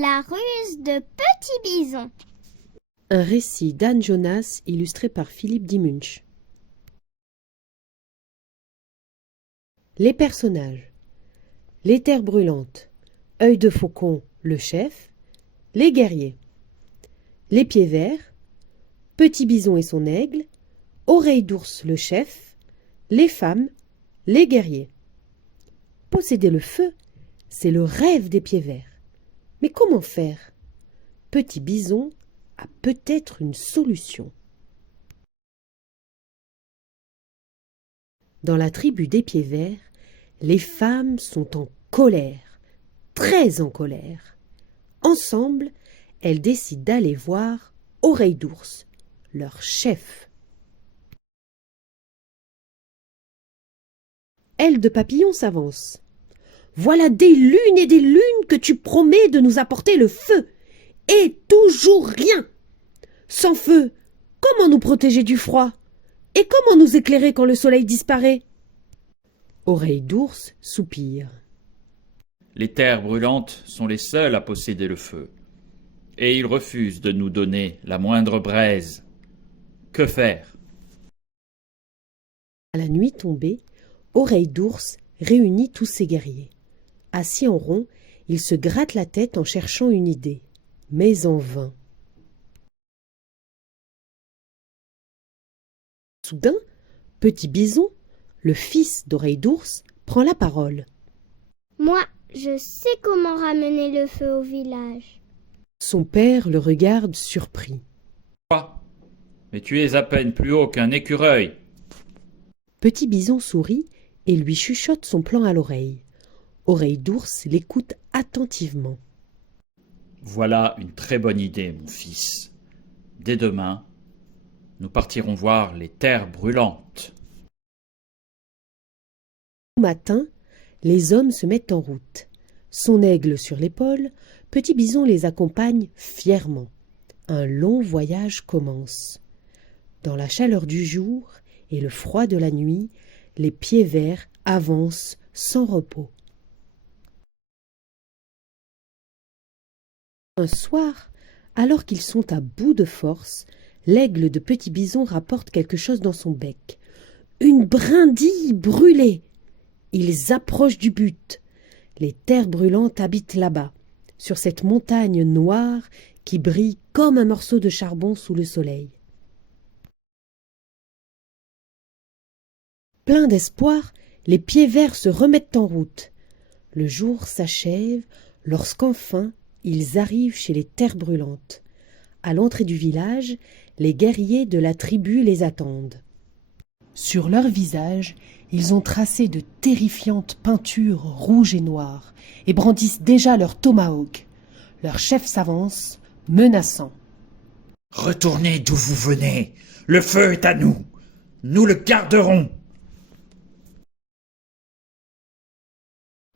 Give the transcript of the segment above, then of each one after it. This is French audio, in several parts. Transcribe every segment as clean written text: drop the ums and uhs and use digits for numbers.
La ruse de Petit Bison. Un récit d'Anne Jonas illustré par Philippe Dimunch. Les personnages. Les terres brûlantes. Œil de faucon, le chef. Les guerriers. Les pieds verts. Petit Bison et son aigle. Oreille d'ours, le chef. Les femmes. Les guerriers. Posséder le feu, c'est le rêve des pieds verts. Mais comment faire? Petit Bison a peut-être une solution. Dans la tribu des pieds verts, les femmes sont en colère, très en colère. Ensemble, elles décident d'aller voir Oreille d'ours, leur chef. Aile de papillon s'avance. Voilà des lunes et des lunes que tu promets de nous apporter le feu. Et toujours rien. Sans feu, comment nous protéger du froid? Et comment nous éclairer quand le soleil disparaît? Oreille d'ours soupire. Les terres brûlantes sont les seules à posséder le feu. Et ils refusent de nous donner la moindre braise. Que faire? À la nuit tombée, Oreille d'ours réunit tous ses guerriers. Assis en rond, ils se grattent la tête en cherchant une idée, mais en vain. Soudain, Petit Bison, le fils d'Oreille d'ours, prend la parole. Moi, je sais comment ramener le feu au village. Son père le regarde surpris. Quoi? Mais tu es à peine plus haut qu'un écureuil. Petit Bison sourit et lui chuchote son plan à l'oreille. Oreille d'ours l'écoute attentivement. Voilà une très bonne idée, mon fils. Dès demain, nous partirons voir les terres brûlantes. Au matin, les hommes se mettent en route. Son aigle sur l'épaule, Petit Bison les accompagne fièrement. Un long voyage commence. Dans la chaleur du jour et le froid de la nuit, les pieds verts avancent sans repos. Un soir, alors qu'ils sont à bout de force, l'aigle de Petit Bison rapporte quelque chose dans son bec. Une brindille brûlée. Ils approchent du but. Les terres brûlantes habitent là-bas, sur cette montagne noire qui brille comme un morceau de charbon sous le soleil. Pleins d'espoir, les pieds verts se remettent en route. Le jour s'achève lorsqu'enfin ils arrivent chez les terres brûlantes. À l'entrée du village, les guerriers de la tribu les attendent. Sur leurs visages, ils ont tracé de terrifiantes peintures rouges et noires et brandissent déjà leur tomahawk. Leur chef s'avance, menaçant. « Retournez d'où vous venez. Le feu est à nous. Nous le garderons. »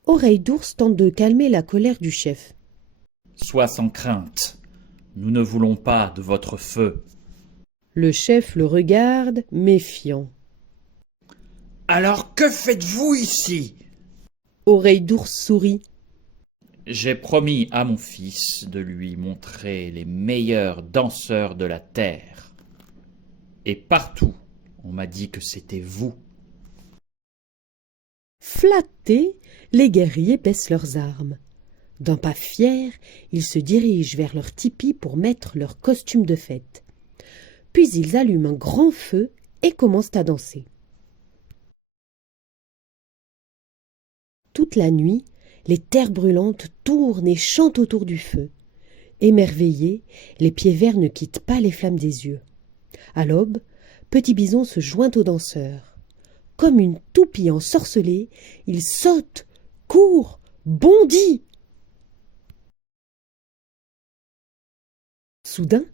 Oreille d'ours tente de calmer la colère du chef. Sois sans crainte. Nous ne voulons pas de votre feu. Le chef le regarde, méfiant. « Alors que faites-vous ici ?» Oreille d'ours sourit. J'ai promis à mon fils de lui montrer les meilleurs danseurs de la terre. Et partout, on m'a dit que c'était vous. Flattés, les guerriers baissent leurs armes. D'un pas fier, ils se dirigent vers leur tipi pour mettre leur costume de fête. Puis ils allument un grand feu et commencent à danser. Toute la nuit, les terres brûlantes tournent et chantent autour du feu. Émerveillés, les pieds verts ne quittent pas les flammes des yeux. À l'aube, Petit Bison se joint aux danseurs. Comme une toupie ensorcelée, il saute, court, bondit. Soudain,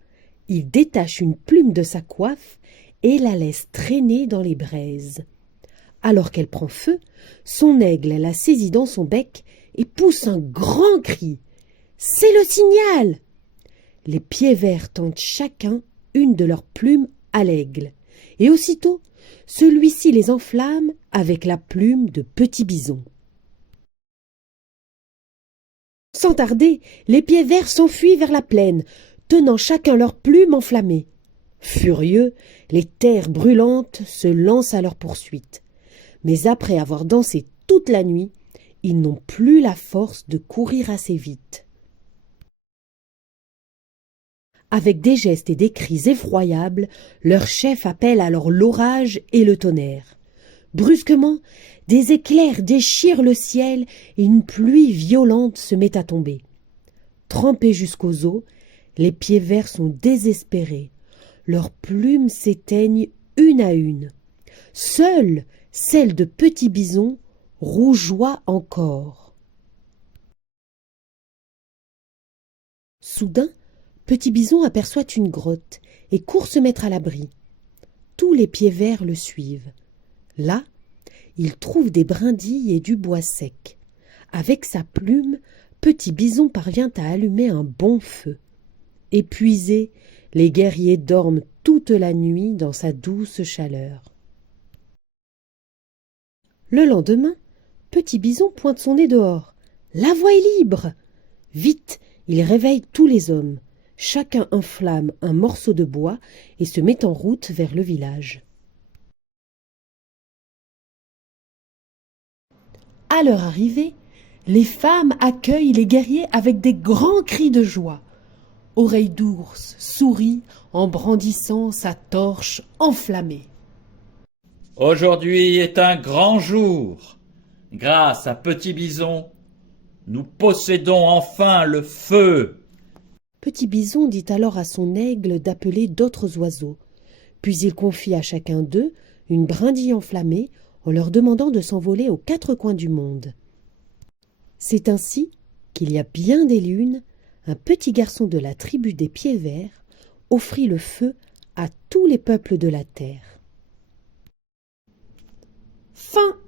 il détache une plume de sa coiffe et la laisse traîner dans les braises. Alors qu'elle prend feu, son aigle la saisit dans son bec et pousse un grand cri. C'est le signal! Les pieds verts tentent chacun une de leurs plumes à l'aigle, et aussitôt, celui-ci les enflamme avec la plume de Petit Bison. Sans tarder, les pieds verts s'enfuient vers la plaine, tenant chacun leur plume enflammée. Furieux, les terres brûlantes se lancent à leur poursuite. Mais après avoir dansé toute la nuit, ils n'ont plus la force de courir assez vite. Avec des gestes et des cris effroyables, leur chef appelle alors l'orage et le tonnerre. Brusquement, des éclairs déchirent le ciel et une pluie violente se met à tomber. Trempés jusqu'aux os, les pieds verts sont désespérés. Leurs plumes s'éteignent une à une. Seule celle de Petit Bison rougeoie encore. Soudain, Petit Bison aperçoit une grotte et court se mettre à l'abri. Tous les pieds verts le suivent. Là, il trouve des brindilles et du bois sec. Avec sa plume, Petit Bison parvient à allumer un bon feu. Épuisés, les guerriers dorment toute la nuit dans sa douce chaleur. Le lendemain, Petit Bison pointe son nez dehors. La voie est libre! Vite, il réveille tous les hommes. Chacun enflamme un morceau de bois et se met en route vers le village. À leur arrivée, les femmes accueillent les guerriers avec des grands cris de joie. Oreille d'ours sourit en brandissant sa torche enflammée. Aujourd'hui est un grand jour. Grâce à Petit Bison, nous possédons enfin le feu. Petit Bison dit alors à son aigle d'appeler d'autres oiseaux. Puis il confie à chacun d'eux une brindille enflammée en leur demandant de s'envoler aux 4 coins du monde. C'est ainsi qu'il y a bien des lunes, un petit garçon de la tribu des Pieds Verts offrit le feu à tous les peuples de la terre. Fin.